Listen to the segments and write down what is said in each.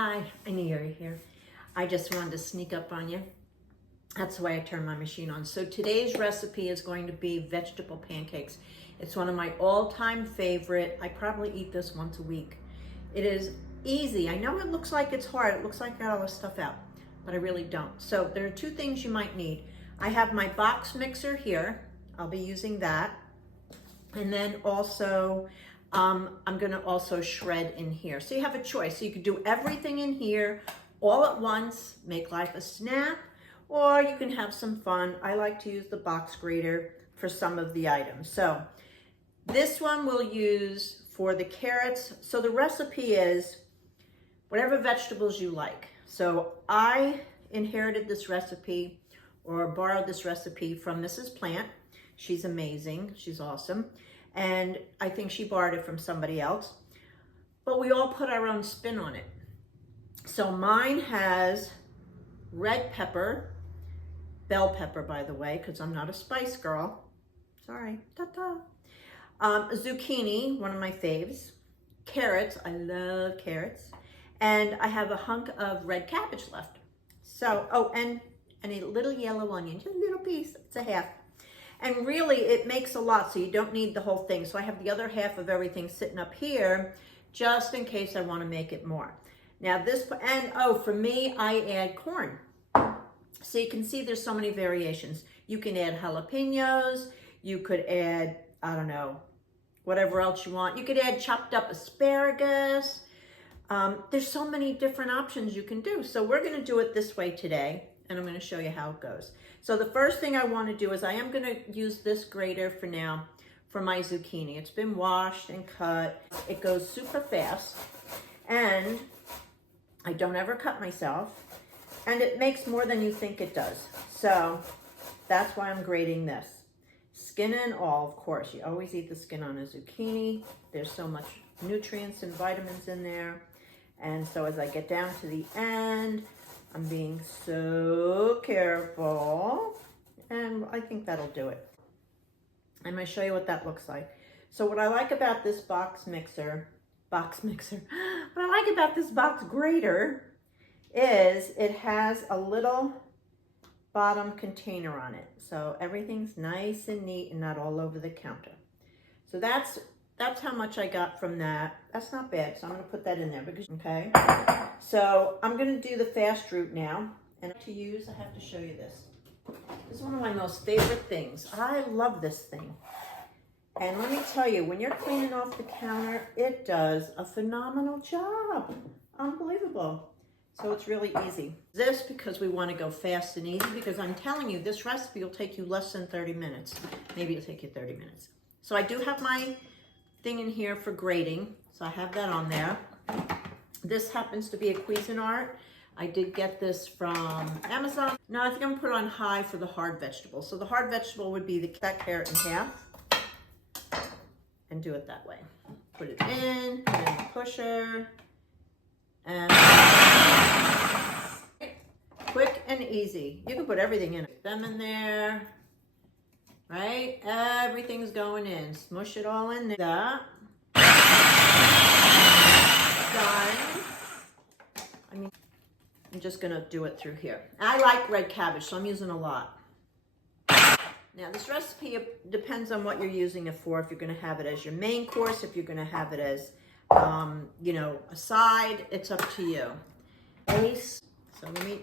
Hi, I knew you were here. I just wanted to sneak up on you. That's the way I turn my machine on. So today's recipe is going to be vegetable pancakes. It's one of my all-time favorite. I probably eat this once a week. It is easy. I know it looks like it's hard. It looks like I got all this stuff out, but I really don't. So there are two things you might need. I have my box mixer here. I'll be using that. And then also, I'm gonna also shred in here. So you have a choice. So you could do everything in here all at once, make life a snap, or you can have some fun. I like to use the box grater for some of the items. So this one we'll use for the carrots. So the recipe is whatever vegetables you like. So I inherited this recipe or borrowed this recipe from Mrs. Plant. She's amazing, she's awesome. And I think she borrowed it from somebody else, but we all put our own spin on it. So mine has red pepper, bell pepper, by the way, because I'm not a spice girl. Sorry, ta-ta. Zucchini, one of my faves. Carrots, I love carrots. And I have a hunk of red cabbage left. So, oh, and a little yellow onion, just a little piece, it's a half. And really, it makes a lot, so you don't need the whole thing. So I have the other half of everything sitting up here, just in case I want to make it more. Now this, and oh, for me, I add corn. So you can see there's so many variations. You can add jalapenos, you could add, I don't know, whatever else you want. You could add chopped up asparagus. There's so many different options you can do. So we're gonna do it this way today, and I'm gonna show you how it goes. So the first thing I want to do is I am going to use this grater for now for my zucchini. It's been washed and cut. It goes super fast, and I don't ever cut myself, and it makes more than you think it does. So that's why I'm grating this. Skin and all, of course. You always eat the skin on a zucchini. There's so much nutrients and vitamins in there. And so as I get down to the end, I'm being so careful, and I think that'll do it. I'm going to show you what that looks like. So what I like about this box mixer, what I like about this box grater is it has a little bottom container on it. So everything's nice and neat and not all over the counter. So that's how much I got from that. That's not bad, so I'm gonna put that in there because, okay. So I'm gonna do the fast route now. And to use, I have to show you this. This is one of my most favorite things. I love this thing. And let me tell you, when you're cleaning off the counter, it does a phenomenal job. Unbelievable. So it's really easy. This because we wanna go fast and easy, because I'm telling you, this recipe will take you less than 30 minutes. Maybe it'll take you 30 minutes. So I do have my thing in here for grating, so I have that on there. This happens to be a Cuisinart. I did get this from Amazon. Now I think I'm gonna put it on high for the hard vegetable. So the hard vegetable would be that carrot in half and do it that way. Put it in the pusher, and quick and easy. You can put everything in it. Them in there. Right? Everything's going in. Smush it all in there. That. Done. I'm just going to do it through here. I like red cabbage, so I'm using a lot. Now, this recipe depends on what you're using it for. If you're going to have it as your main course, if you're going to have it as, you know, a side, it's up to you. Base. So let me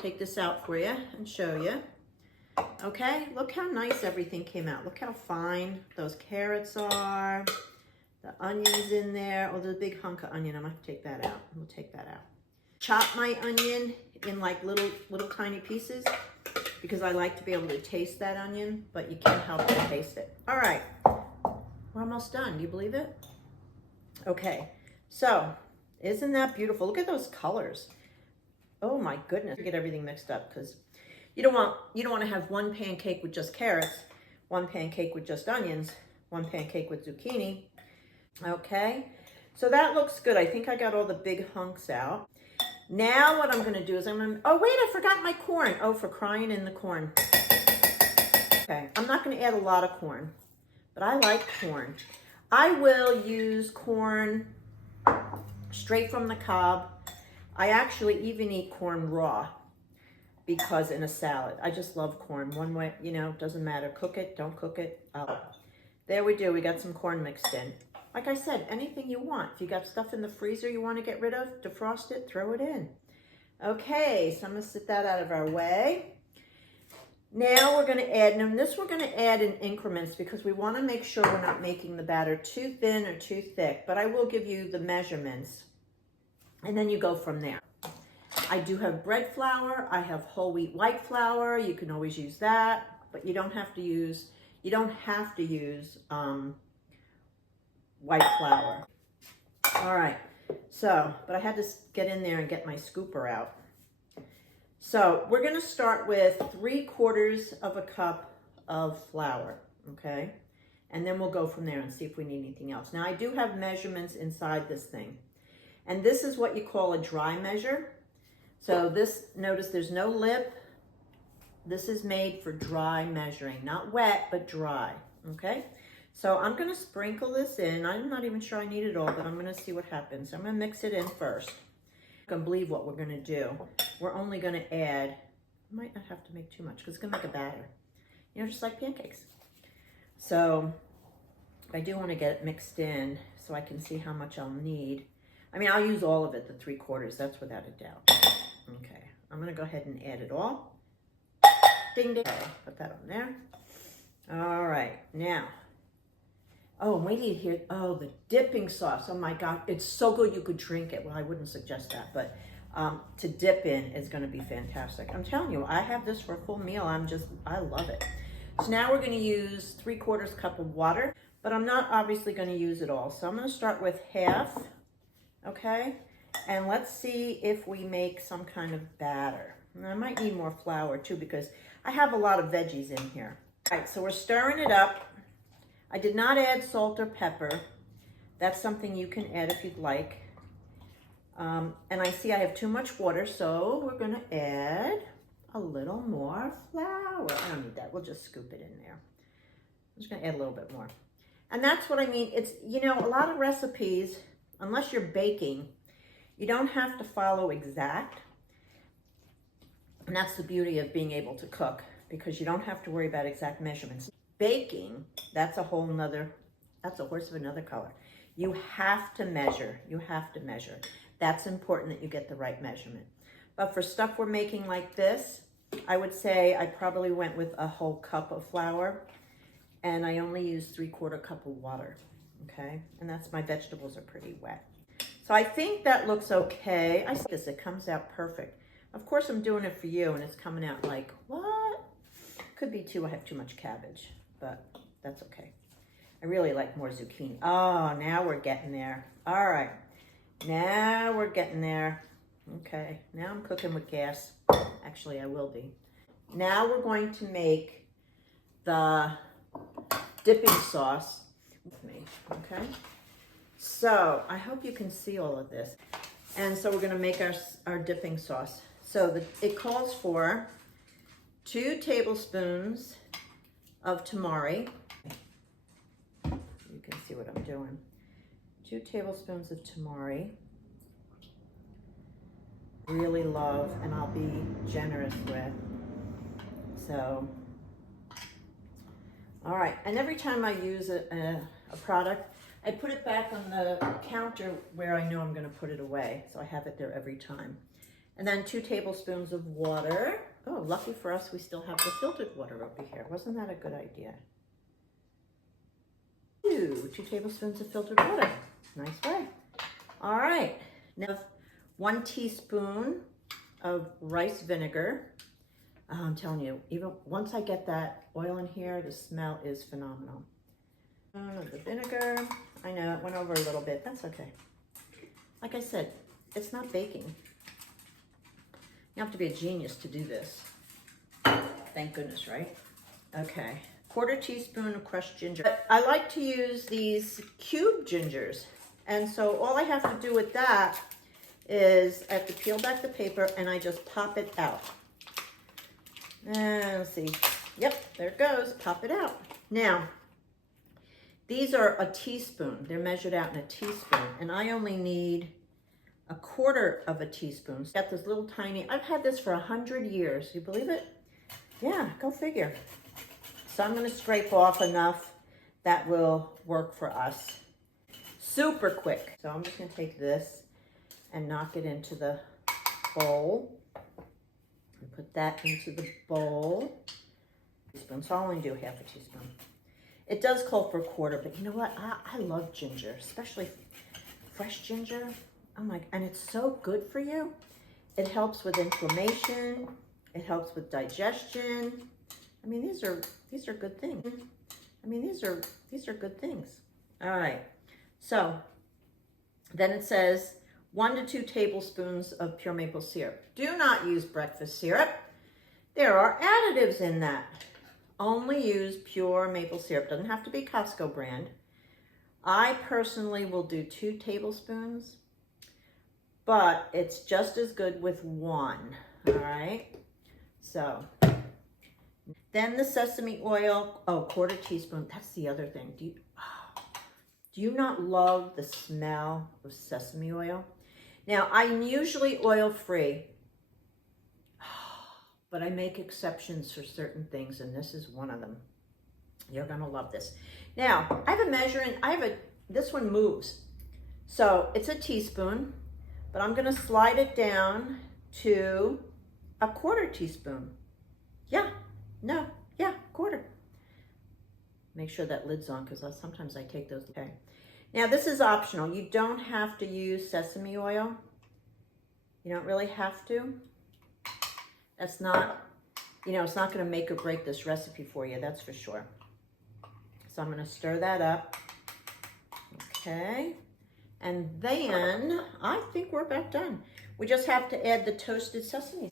take this out for you and show you. Okay, look how nice everything came out. Look how fine those carrots are. The onions in there. Oh, there's a big hunk of onion. I'm going to have to take that out. We'll take that out. Chop my onion in like little tiny pieces because I like to be able to taste that onion, but you can't help but taste it. All right, we're almost done. Do you believe it? Okay, so isn't that beautiful? Look at those colors. Oh my goodness. Get everything mixed up because you don't want to have one pancake with just carrots, one pancake with just onions, one pancake with zucchini. Okay, so that looks good. I think I got all the big hunks out. Now what I'm going to do is oh wait, I forgot my corn. Oh, for crying in the corn. Okay, I'm not going to add a lot of corn, but I like corn. I will use corn straight from the cob. I actually even eat corn raw because in a salad. I just love corn. One way, you know, doesn't matter. Cook it, don't cook it. There we do. We got some corn mixed in. Like I said, anything you want. If you got stuff in the freezer you want to get rid of, defrost it, throw it in. Okay, so I'm going to set that out of our way. Now we're going to add, now this we're going to add in increments because we want to make sure we're not making the batter too thin or too thick, but I will give you the measurements and then you go from there. I do have bread flour, I have whole wheat white flour, you can always use that, but you don't have to use white flour. All right, so, but I had to get in there and get my scooper out. So we're going to start with 3/4 of a cup of flour, okay? And then we'll go from there and see if we need anything else. Now I do have measurements inside this thing. And this is what you call a dry measure. So this, notice there's no lip. This is made for dry measuring, not wet, but dry, okay? So I'm going to sprinkle this in. I'm not even sure I need it all, but I'm going to see what happens. I'm going to mix it in first. I can't believe what we're going to do. We're only going to add, I might not have to make too much because it's going to make a batter. You know, just like pancakes. So I do want to get it mixed in so I can see how much I'll need. I mean, I'll use all of it, the 3/4, that's without a doubt. Okay, I'm going to go ahead and add it all. Ding, ding. Okay, put that on there. All right, now. Oh, we need here, oh, the dipping sauce. Oh my God, it's so good you could drink it. Well, I wouldn't suggest that, but to dip in is gonna be fantastic. I'm telling you, I have this for a full meal. I love it. So now we're gonna use 3/4 cup of water, but I'm not obviously gonna use it all. So I'm gonna start with half, okay? And let's see if we make some kind of batter. And I might need more flour too because I have a lot of veggies in here. All right, so we're stirring it up. I did not add salt or pepper. That's something you can add if you'd like. And I see I have too much water, so we're gonna add a little more flour. I don't need that, we'll just scoop it in there. I'm just gonna add a little bit more. And that's what I mean, it's, you know, a lot of recipes, unless you're baking, you don't have to follow exact. And that's the beauty of being able to cook because you don't have to worry about exact measurements. Baking, that's a whole nother, that's a horse of another color. You have to measure, That's important that you get the right measurement. But for stuff we're making like this, I would say I probably went with a whole cup of flour and I only used 3/4 cup of water, okay? And that's, my vegetables are pretty wet. So I think that looks okay. I see this, it comes out perfect. Of course I'm doing it for you and it's coming out like, what? Could be too, I have too much cabbage, but that's okay. I really like more zucchini. Oh, now we're getting there. All right, now we're getting there. Okay, now I'm cooking with gas. Actually, I will be. Now we're going to make the dipping sauce with me, okay? So I hope you can see all of this. And so we're gonna make our dipping sauce. So it calls for 2 tablespoons of tamari. You can see what I'm doing. 2 tablespoons of tamari. Really love, and I'll be generous with. So, all right. And every time I use a product, I put it back on the counter where I know I'm going to put it away. So I have it there every time. And then 2 tablespoons of water. Oh, lucky for us, we still have the filtered water over here. Wasn't that a good idea? 2 tablespoons of filtered water. Nice way. All right. Now, 1 teaspoon of rice vinegar. Oh, I'm telling you, even once I get that oil in here, the smell is phenomenal. The vinegar. I know it went over a little bit. That's okay. Like I said, it's not baking. You have to be a genius to do this. Thank goodness, right? Okay. 1/4 teaspoon of crushed ginger. But I like to use these cube gingers. And so all I have to do with that is I have to peel back the paper and I just pop it out. And let's see. Yep, there it goes. Pop it out. Now, these are a teaspoon. They're measured out in a teaspoon. And I only need a quarter of a teaspoon. Got this little tiny, I've had this for 100 years. You believe it? Yeah, go figure. So I'm gonna scrape off enough that will work for us. Super quick. So I'm just gonna take this and knock it into the bowl. And put that into the bowl. So I'll only do half a teaspoon. It does call for a quarter, but you know what? I love ginger, especially fresh ginger. Oh my, and it's so good for you. It helps with inflammation. It helps with digestion. I mean, these are good things. I mean, these are good things. All right. So then it says 1 to 2 tablespoons of pure maple syrup. Do not use breakfast syrup. There are additives in that. Only use pure maple syrup. Doesn't have to be Costco brand. I personally will do 2 tablespoons, but it's just as good with 1. All right. So then the sesame oil, quarter teaspoon. That's the other thing. Do you not love the smell of sesame oil? Now, I'm usually oil-free, but I make exceptions for certain things, and this is one of them. You're gonna love this. Now, I have a measuring, this one moves. So it's a teaspoon, but I'm gonna slide it down to a quarter teaspoon. Quarter. Make sure that lid's on, because sometimes I take those. Okay. Now this is optional. You don't have to use sesame oil. You don't really have to. That's not, it's not going to make or break this recipe for you, that's for sure. So I'm going to stir that up. Okay. And then I think we're about done. We just have to add the toasted sesame.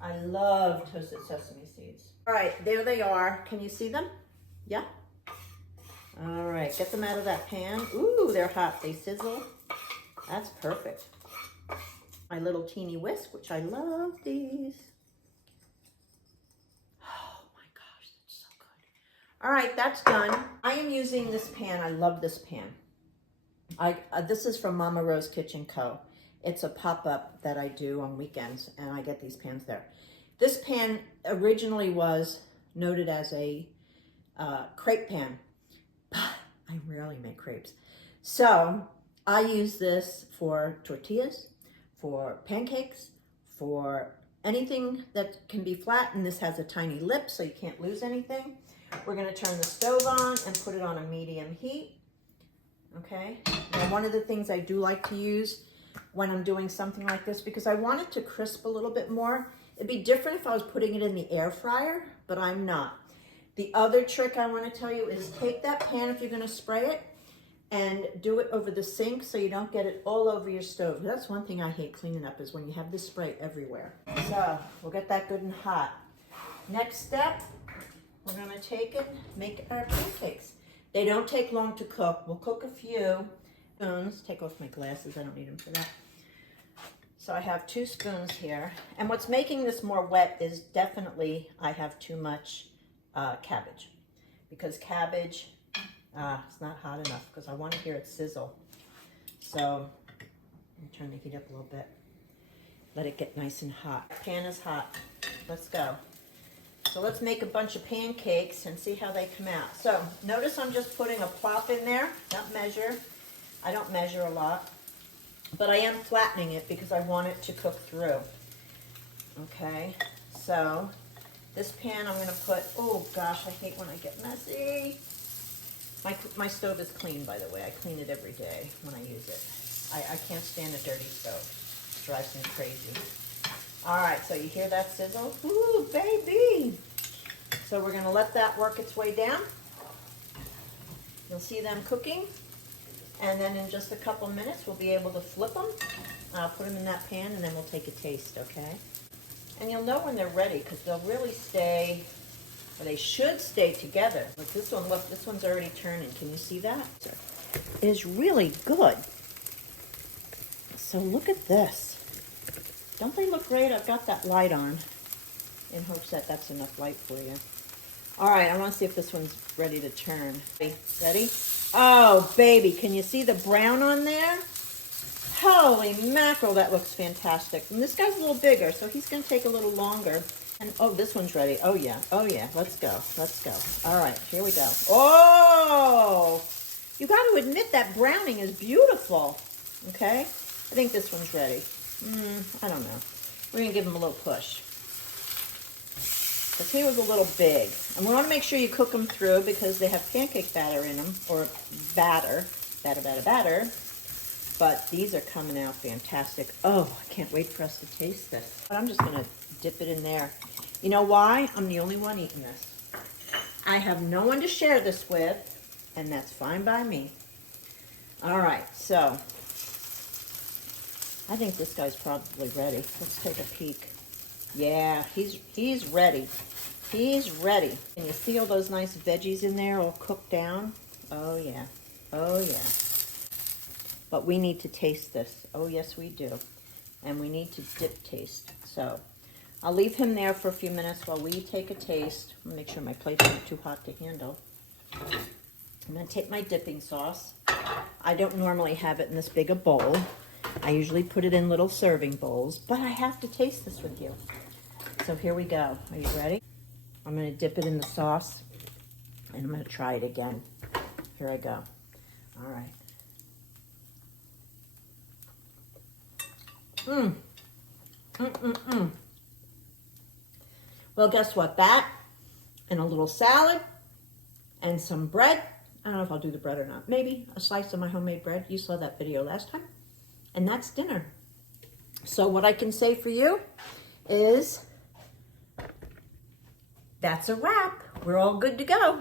I love toasted sesame seeds. All right, there they are. Can you see them? Yeah? All right, get them out of that pan. Ooh, they're hot. They sizzle. That's perfect. My little teeny whisk, which I love these. Oh my gosh, that's so good. All right, that's done. I am using this pan. I love this pan. This is from Mama Rose Kitchen Co. It's a pop-up that I do on weekends, and I get these pans there. This pan originally was noted as a crepe pan, but I rarely make crepes. So I use this for tortillas, for pancakes, for anything that can be flat, and this has a tiny lip so you can't lose anything. We're going to turn the stove on and put it on a medium heat. Okay. Now, one of the things I do like to use when I'm doing something like this, because I want it to crisp a little bit more. It'd be different if I was putting it in the air fryer, but I'm not. The other trick I want to tell you is take that pan, if you're going to spray it, and do it over the sink so you don't get it all over your stove. That's one thing I hate cleaning up, is when you have this spray everywhere. So we'll get that good and hot. Next step, we're going to take it, make our pancakes. They don't take long to cook. We'll cook a few spoons. Take off my glasses. I don't need them for that. So I have 2 spoons here. And what's making this more wet is definitely I have too much cabbage. Because cabbage, it's not hot enough, because I want to hear it sizzle. So I'm turn the heat up a little bit. Let it get nice and hot. Pan is hot. Let's go. So let's make a bunch of pancakes and see how they come out. So notice I'm just putting a plop in there, not measure. I don't measure a lot, but I am flattening it because I want it to cook through. Okay, so this pan I'm going to put, oh gosh, I hate when I get messy. My stove is clean, by the way. I clean it every day when I use it. I can't stand a dirty stove. It drives me crazy. All right, so you hear that sizzle? Ooh, baby! So we're going to let that work its way down. You'll see them cooking. And then in just a couple minutes, we'll be able to flip them. Put them in that pan, and then we'll take a taste, okay? And you'll know when they're ready, because they'll really stay, or they should stay together. Like this one, look, this one's already turning. Can you see that? It is really good. So look at this. Don't they look great? I've got that light on in hopes that that's enough light for you. All right, I want to see if this one's ready to turn. Ready? Oh, baby, can you see the brown on there? Oh, Holy mackerel, that looks fantastic. And this guy's a little bigger, so he's going to take a little longer. And oh, this one's ready. Oh yeah, let's go, let's go. All right, here we go. Oh, you got to admit that browning is beautiful. Okay, I think this one's ready. I don't know. We're going to give him a little push. Because he was a little big. And we want to make sure you cook them through because they have pancake batter in them, or batter. But these are coming out fantastic. Oh, I can't wait for us to taste this. But I'm just going to dip it in there. You know why? I'm the only one eating this. I have no one to share this with, and that's fine by me. All right, so I think this guy's probably ready. Let's take a peek. Yeah, he's ready. He's ready. And you see all those nice veggies in there all cooked down? Oh, yeah. Oh, yeah. But we need to taste this. Oh, yes, we do. And we need to dip taste. So I'll leave him there for a few minutes while we take a taste. I'm going to make sure my plate's not too hot to handle. I'm going to take my dipping sauce. I don't normally have it in this big a bowl. I usually put it in little serving bowls, but I have to taste this with you. So here we go. Are you ready? I'm going to dip it in the sauce, and I'm going to try it again. Here I go. All right. Well, guess what? That and a little salad and some bread. I don't know if I'll do the bread or not. Maybe a slice of my homemade bread. You saw that video last time. And that's dinner. So what I can say for you is that's a wrap. We're all good to go.